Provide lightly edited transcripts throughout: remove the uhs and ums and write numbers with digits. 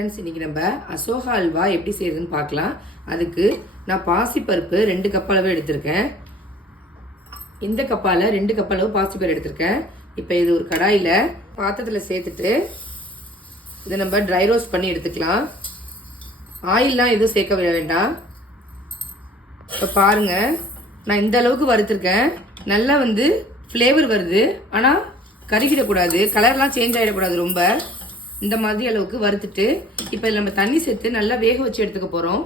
Friends, இன்றைக்கி நம்ம அசோகா அல்வா எப்படி செய்யுதுன்னு பார்க்கலாம். அதுக்கு நான் பாசிப்பருப்பு 2 கப் அளவு எடுத்திருக்கேன். இந்த கப்பால் 2 கப் அளவு பாசிப்பருப்பு எடுத்திருக்கேன். இப்போ இது ஒரு கடாயில் பாத்திரத்தில் சேர்த்துட்டு இதை நம்ம ட்ரை ரோஸ்ட் பண்ணி எடுத்துக்கலாம். ஆயிலெலாம் எதுவும் சேர்க்க விட வேண்டாம். இப்போ பாருங்கள், நான் இந்த அளவுக்கு வறுத்துருக்கேன். நல்லா ஃப்ளேவர் வருது, ஆனால் கருகிடக்கூடாது, கலர்லாம் சேஞ்ச் ஆகிடக்கூடாது. ரொம்ப இந்த மாதிரி அளவுக்கு வறுத்துட்டு இப்போ இதில் நம்ம தண்ணி சேர்த்து நல்லா வேக வச்சு எடுத்துக்க போகிறோம்.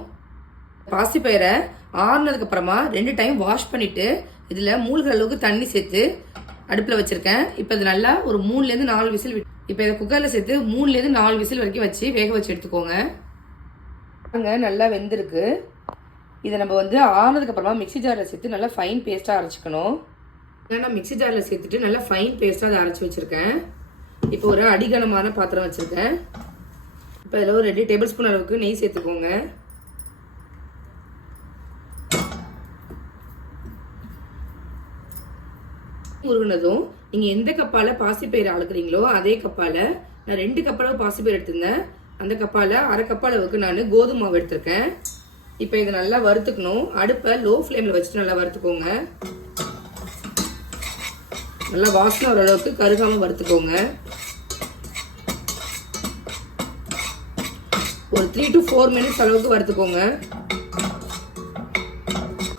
பாசிப்பயிரை ஆறுனதுக்கப்புறமா 2 டைம் வாஷ் பண்ணிவிட்டு இதில் மூழ்கிற அளவுக்கு தண்ணி சேர்த்து அடுப்பில் வச்சுருக்கேன். இப்போ இது நல்லா ஒரு 3லேருந்து 4 விசில் இப்போ இதை குக்கரில் சேர்த்து 3லேருந்து 4 விசில் வரைக்கும் வச்சு வேக வச்சு எடுத்துக்கோங்க. அங்கே நல்லா வெந்திருக்கு. இதை நம்ம ஆறுனதுக்கப்புறமா மிக்ஸி ஜாரில் சேர்த்து நல்லா ஃபைன் பேஸ்ட்டாக அரைச்சிக்கணும். நான் மிக்ஸி ஜாரில் சேர்த்துட்டு நல்லா ஃபைன் பேஸ்ட்டாக அதை அரைச்சி வச்சுருக்கேன். இப்போ ஒரு அடிகனமான பாத்திரம் வச்சுருக்கேன். இப்போ இதில் ஒரு 2 டேபிள் ஸ்பூன் அளவுக்கு நெய் சேர்த்துக்கோங்க. உருகுனதும் நீங்கள் எந்த கப்பால் பாசிப்பயிறு அளக்குறீங்களோ அதே கப்பால் நான் 2 கப் அளவு பாசிப்பயிறு எடுத்திருந்தேன். அந்த கப்பால் அரை கப் அளவுக்கு நான் கோதுமை மாவு எடுத்திருக்கேன். இப்போ இதை நல்லா வறுத்துக்கணும். அடுப்பை லோ ஃப்ளேமில் வச்சுட்டு நல்லா வறுத்துக்கோங்க. நல்லா வாசனை ஓரளவுக்கு கருகாமல் வறுத்துக்கோங்க. ஒரு 3 to 4 மினிட்ஸ் அளவுக்கு வறுத்துக்கோங்க.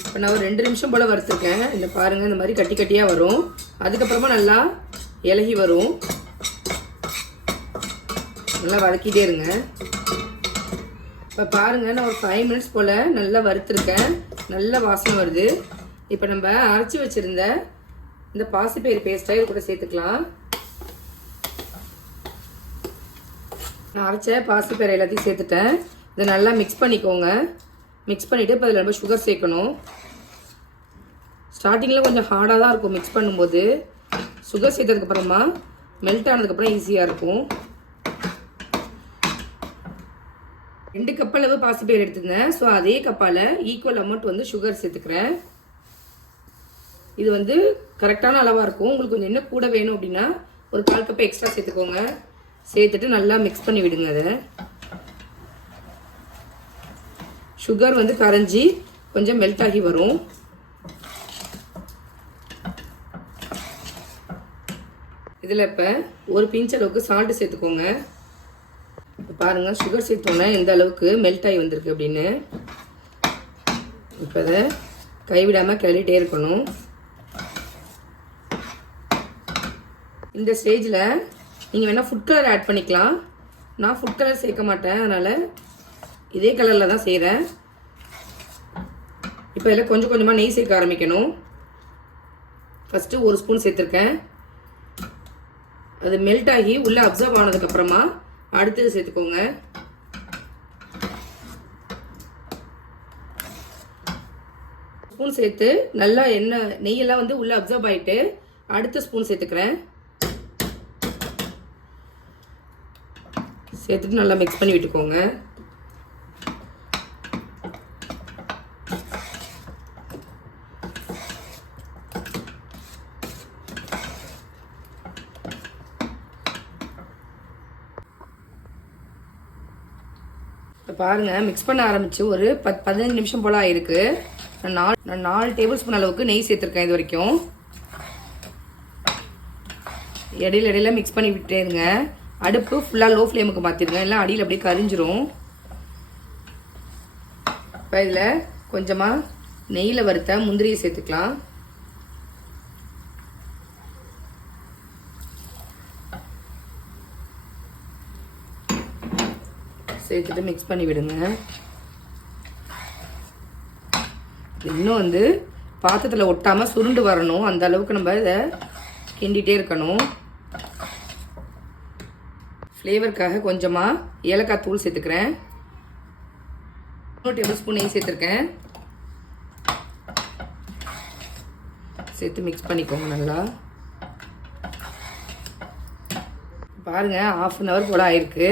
இப்போ நான் ஒரு 2 நிமிஷம் போல் வறுத்துருக்கேன். இந்த பாருங்கள், இந்த மாதிரி கட்டி கட்டியாக வரும். அதுக்கப்புறமா நல்லா இலகி வரும். நல்லா வதக்கிட்டே இருங்க. இப்போ பாருங்கள், நான் ஒரு 5 மினிட்ஸ் போல் நல்லா வறுத்துருக்கேன். நல்ல வாசனை வருது. இப்போ நம்ம அரைச்சி வச்சுருந்த இந்த பாசிப்பயிறு பேஸ்ட்டாக இது கூட சேர்த்துக்கலாம். நான் அரைச்ச பாசிப்பயிறு எல்லாத்தையும் சேர்த்துட்டேன். இதை நல்லா மிக்ஸ் பண்ணிக்கோங்க. மிக்ஸ் பண்ணிவிட்டு இப்போ இதில் நம்ம சுகர் சேர்க்கணும். ஸ்டார்டிங்கில் கொஞ்சம் ஹார்டாக தான் இருக்கும் மிக்ஸ் பண்ணும்போது. சுகர் சேர்த்ததுக்கப்புறமா மெல்ட் ஆனதுக்கப்புறம் ஈஸியாக இருக்கும். 2 கப் அளவு பாசிப்பயிறு எடுத்துருந்தேன். ஸோ அதே கப்பால் ஈக்குவல் அமௌண்ட் சுகர் சேர்த்துக்கிறேன். இது கரெக்டான அளவாக இருக்கும். உங்களுக்கு கொஞ்சம் இன்னும் கூட வேணும் அப்படின்னா ஒரு 1/4 கப் எக்ஸ்ட்ரா சேர்த்துக்கோங்க. சேர்த்துட்டு நல்லா மிக்ஸ் பண்ணி விடுங்க. அதை சுகர் கரைஞ்சி கொஞ்சம் மெல்ட் ஆகி வரும். இதில் இப்போ ஒரு பிஞ்ச் அளவுக்கு சால்ட்டு சேர்த்துக்கோங்க. இப்போ பாருங்கள், சுகர் சேர்த்தோன்னே எந்த அளவுக்கு மெல்ட் ஆகி வந்திருக்கு அப்படின்னு. இப்போ அதை கைவிடாமல் கிளறிட்டே இருக்கணும். இந்த ஸ்டேஜில் நீங்கள் வேணால் ஃபுட் கலர் ஆட் பண்ணிக்கலாம். நான் ஃபுட் கலர் சேர்க்க மாட்டேன், அதனால் இதே கலரில் தான் செய்கிறேன். இப்போ இதில் கொஞ்சம் கொஞ்சமாக நெய் சேர்க்க ஆரம்பிக்கணும். ஃபஸ்ட்டு 1 ஸ்பூன் சேர்த்துருக்கேன். அது மெல்ட் ஆகி உள்ளே அப்சர்வ் ஆனதுக்கப்புறமா அடுத்தது சேர்த்துக்கோங்க. ஸ்பூன் சேர்த்து நல்லா நெய்யெல்லாம் உள்ளே அப்சர்வ் ஆகிட்டு அடுத்த ஸ்பூன் சேர்த்துக்கிறேன். சேர்த்துட்டு நல்லா மிக்ஸ் பண்ணி விட்டுக்கோங்க. இப்போ பாருங்கள், மிக்ஸ் பண்ண ஆரம்பித்து ஒரு 15 நிமிஷம் போல் ஆகிருக்கு. நான் 4 டேபிள் ஸ்பூன் அளவுக்கு நெய் சேர்த்துருக்கேன். இது வரைக்கும் இடையில மிக்ஸ் பண்ணி விட்டே இருங்க. அடுப்பு ஃபுல்லாக லோ ஃப்ளேமுக்கு மாற்றிடுங்க, இல்லை அடியில் அப்படியே கரிஞ்சிரும். இப்போ இதில் கொஞ்சமாக நெய்யில் வறுத்த முந்திரியை சேர்த்துக்கலாம். சேர்த்துட்டு மிக்ஸ் பண்ணி விடுங்க. இன்னும் பாத்திரத்தில் ஒட்டாமல் சுருண்டு வரணும். அந்த அளவுக்கு நம்ம இதை கிண்டிகிட்டே இருக்கணும். ஃப்ளேவருக்காக கொஞ்சமாக ஏலக்காய் தூள் சேர்த்துக்கிறேன். 1 டேபிள் ஸ்பூன் நெய் சேர்த்துருக்கேன். சேர்த்து மிக்ஸ் பண்ணிக்கோங்க நல்லா. பாருங்கள், 1/2 hour போல் ஆயிருக்கு.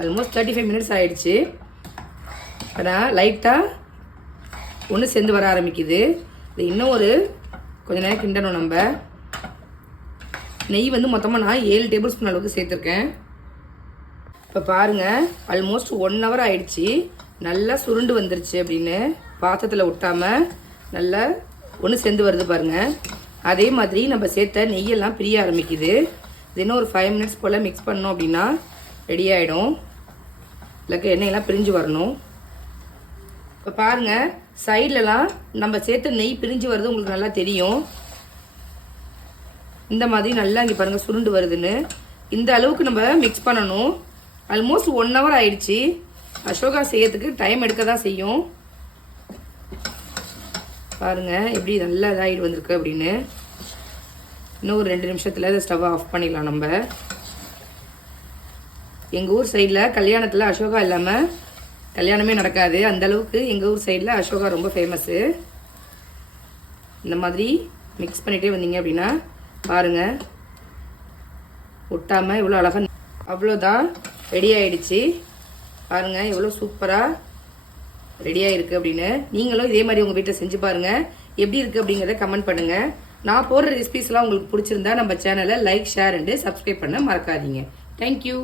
ஆல்மோஸ்ட் 35 மினிட்ஸ் ஆகிடுச்சு. இப்போ நான் லைட்டாக ஒன்று சேர்ந்து வர ஆரம்பிக்குது. இது இன்னும் ஒரு கொஞ்சம் நேரம் கிண்டணும். நம்ம நெய் மொத்தமாக நான் 7 டேபிள் ஸ்பூன் அளவுக்கு சேர்த்துருக்கேன். இப்போ பாருங்கள் ஆல்மோஸ்ட் 1 hour ஆயிடுச்சு. நல்லா சுருண்டு வந்துருச்சு அப்படின்னு பாத்திரத்தில் ஒட்டாமல் நல்லா ஒன்று சேர்ந்து வருது பாருங்கள். அதே மாதிரி நம்ம சேர்த்த நெய்யெல்லாம் பிரிய ஆரம்பிக்குது. இது இன்னும் ஒரு 5 minutes போல் மிக்ஸ் பண்ணோம் அப்படின்னா ரெடி ஆகிடும். இல்லைக்க எண்ணெயெல்லாம் பிரிஞ்சு வரணும். இப்போ பாருங்கள் சைட்லலாம் நம்ம சேர்த்த நெய் பிரிஞ்சு வருது உங்களுக்கு நல்லா தெரியும். இந்த மாதிரி நல்லா இங்கே பாருங்கள் சுருண்டு வருதுன்னு. இந்த அளவுக்கு நம்ம மிக்ஸ் பண்ணணும். ஆல்மோஸ்ட் 1 hour ஆயிடுச்சு. அசோகா செய்யறதுக்கு டைம் எடுக்க தான் செய்யும். பாருங்கள் எப்படி நல்லா இதாகிட்டு வந்திருக்கு அப்படின்னு. இன்னும் ஒரு 2 நிமிஷத்தில் இதை ஸ்டவ் ஆஃப் பண்ணிடலாம். நம்ம எங்கள் ஊர் சைடில் கல்யாணத்தில் அசோகா இல்லாமல் கல்யாணமே நடக்காது. அந்தளவுக்கு எங்கள் ஊர் சைடில் அசோகா ரொம்ப ஃபேமஸ்ஸு. இந்த மாதிரி மிக்ஸ் பண்ணிகிட்டே வந்தீங்க அப்படின்னா பாருங்கள் ஒட்டாமல் இவ்வளோ அழகாக அவ்வளோதான் ரெடி ஆகிடுச்சு. பாருங்கள் எவ்வளோ சூப்பராக ரெடியாக இருக்குது அப்படின்னு. நீங்களும் இதே மாதிரி உங்கள் வீட்டில் செஞ்சு பாருங்கள். எப்படி இருக்குது அப்படிங்கிறத கமெண்ட் பண்ணுங்கள். நான் போடுற ரெசிபிஸ்லாம் உங்களுக்கு பிடிச்சிருந்தா நம்ம சேனலை லைக், ஷேர் அண்டு சப்ஸ்கிரைப் பண்ண மறக்காதீங்க. தேங்க்யூ.